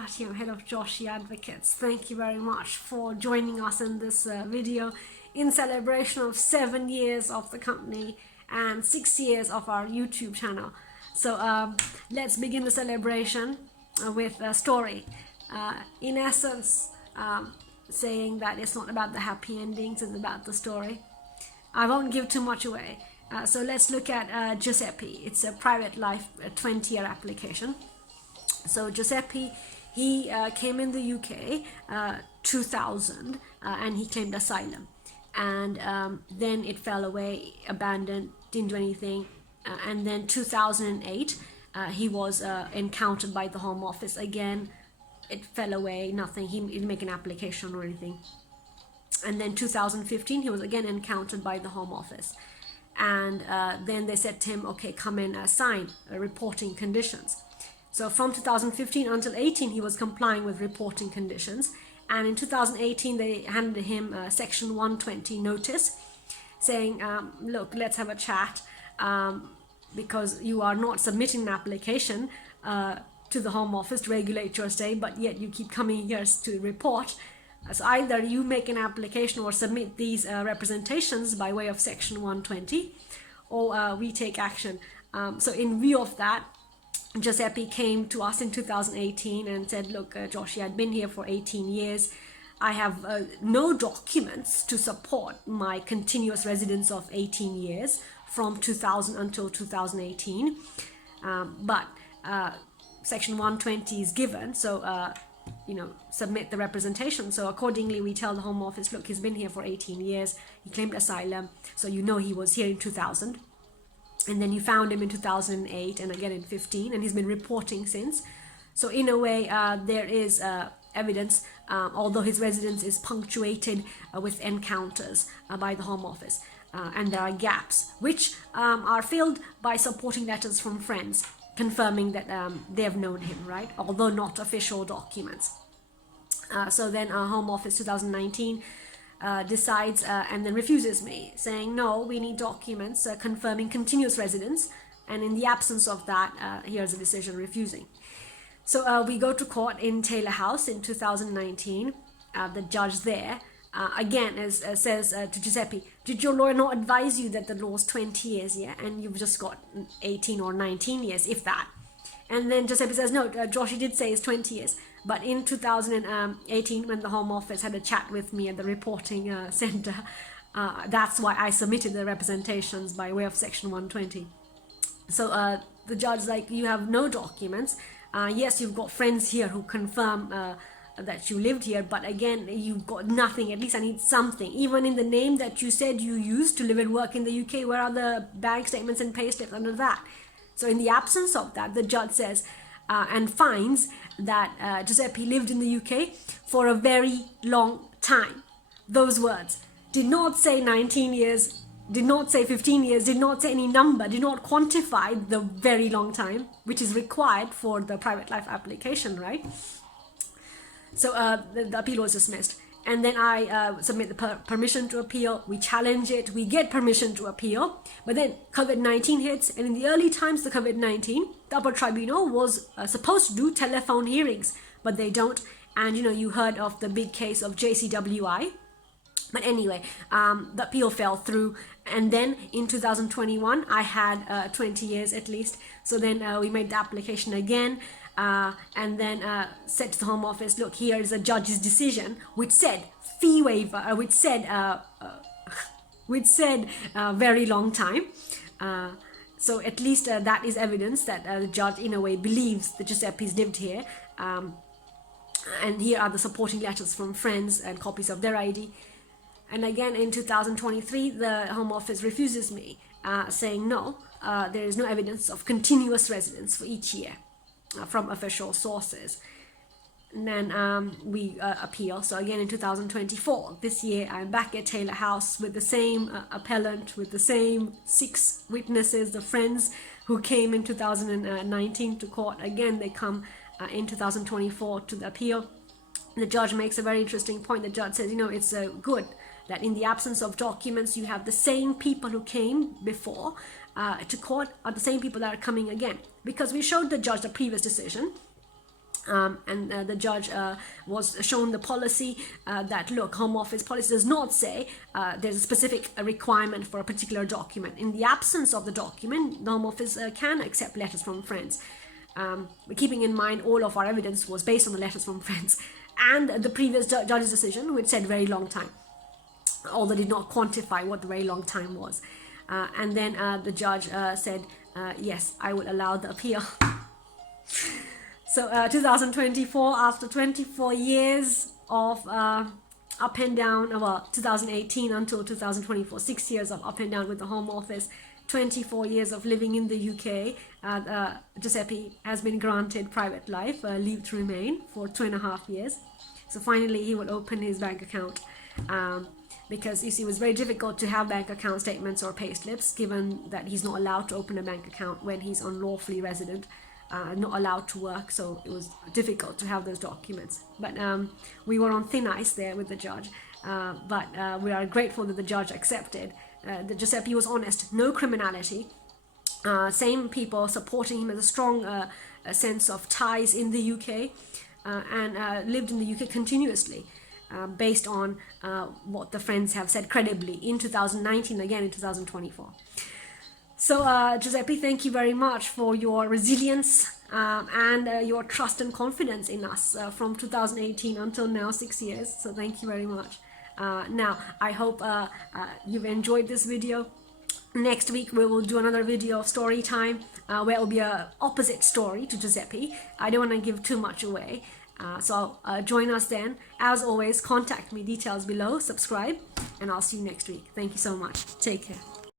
Bharati. I'm head of Joshi Advocates. Thank you very much for joining us in this video in celebration of 7 years of the company and 6 years of our YouTube channel. So let's begin the celebration with a story. In essence, saying that it's not about the happy endings, it's about the story. I won't give too much away. So let's look at Giuseppe. It's a private life 20-year application. So Giuseppe, he came in the UK 2000 and he claimed asylum, and then it fell away, abandoned, didn't do anything, and then 2008 he was encountered by the Home Office again. It fell away, nothing, he didn't make an application or anything. And then 2015 he was again encountered by the Home Office, and then they said to him, okay, come and sign reporting conditions. So from 2015 until 18 he was complying with reporting conditions, and in 2018 they handed him a section 120 notice saying, look, let's have a chat, because you are not submitting an application to the Home Office to regulate your stay, but yet you keep coming here to report. So either you make an application or submit these representations by way of section 120, or we take action. So in view of that, Giuseppe came to us in 2018 and said, look, Joshi, I'd been here for 18 years. I have no documents to support my continuous residence of 18 years from 2000 until 2018. But section 120 is given, so submit the representation. So accordingly we tell the Home Office, look, he's been here for 18 years, he claimed asylum, so he was here in 2000, and then you found him in 2008 and again in 15, and he's been reporting since. So in a way there is evidence, although his residence is punctuated with encounters by the Home Office, and there are gaps which are filled by supporting letters from friends confirming that they have known him, right, although not official documents. So then Home Office 2019 decides and then refuses me, saying, no, we need documents confirming continuous residence, and in the absence of that, here's a decision refusing. So we go to court in Taylor House in 2019. The judge there again says to Giuseppe, did your lawyer not advise you that the law is 20 years, yeah, and you've just got 18 or 19 years, if that? And then Giuseppe says, no, Joshi did say it's 20 years. But in 2018, when the Home Office had a chat with me at the reporting center, that's why I submitted the representations by way of section 120. So the judge's like, you have no documents. Yes, you've got friends here who confirm that you lived here, but again, you've got nothing. At least I need something. Even in the name that you said you used to live and work in the UK, where are the bank statements and pay slips under that? So in the absence of that, the judge says and finds that Giuseppe lived in the UK for a very long time. Those words did not say 19 years, did not say 15 years, did not say any number, did not quantify the very long time, which is required for the private life application, right? So the appeal was dismissed. And then I submit the permission to appeal. We challenge it. We get permission to appeal. But then COVID-19 hits. And in the early times of COVID-19, the upper tribunal was supposed to do telephone hearings. But they don't. And, you heard of the big case of JCWI. But anyway, the appeal fell through. And then in 2021, I had 20 years at least. So then we made the application again. And then said to the Home Office, look, here is a judge's decision which said fee waiver, which said very long time. So at least that is evidence that the judge in a way believes that Giuseppe's lived here. And here are the supporting letters from friends and copies of their ID. And again in 2023 the Home Office refuses me, saying no, there is no evidence of continuous residence for each year from official sources. And then we appeal. So again in 2024, this year, I'm back at Taylor House with the same appellant, with the same 6 witnesses, the friends who came in 2019 to court. Again, they come in 2024 to the appeal. The judge makes a very interesting point. The judge says, it's good that in the absence of documents, you have the same people who came before to court are the same people that are coming again. Because we showed the judge the previous decision, The judge was shown the policy that, look, Home Office policy does not say there's a specific requirement for a particular document. In the absence of the document, the Home Office can accept letters from friends. Keeping in mind all of our evidence was based on the letters from friends and the previous judge's decision, which said very long time, although did not quantify what the very long time was. And then the judge said, yes, I will allow the appeal. So 2024, after 24 years of up and down, well, 2018 until 2024, 6 years of up and down with the Home Office, 24 years of living in the UK, Giuseppe has been granted private life, leave to remain for 2.5 years. So finally he will open his bank account, because you see, it was very difficult to have bank account statements or pay slips, given that he's not allowed to open a bank account when he's unlawfully resident, not allowed to work, so it was difficult to have those documents. But we were on thin ice there with the judge, but we are grateful that the judge accepted that Giuseppe was honest, no criminality, same people supporting him as a strong sense of ties in the UK, and lived in the UK continuously, based on what the friends have said credibly in 2019, again in 2024. So Giuseppe, thank you very much for your resilience and your trust and confidence in us from 2018 until now, 6 years. So thank you very much. Now, I hope you've enjoyed this video. Next week we will do another video of story time, where it will be an opposite story to Giuseppe. I don't want to give too much away. So join us then. As always, contact me, details below, subscribe, and I'll see you next week. Thank you so much. Take care.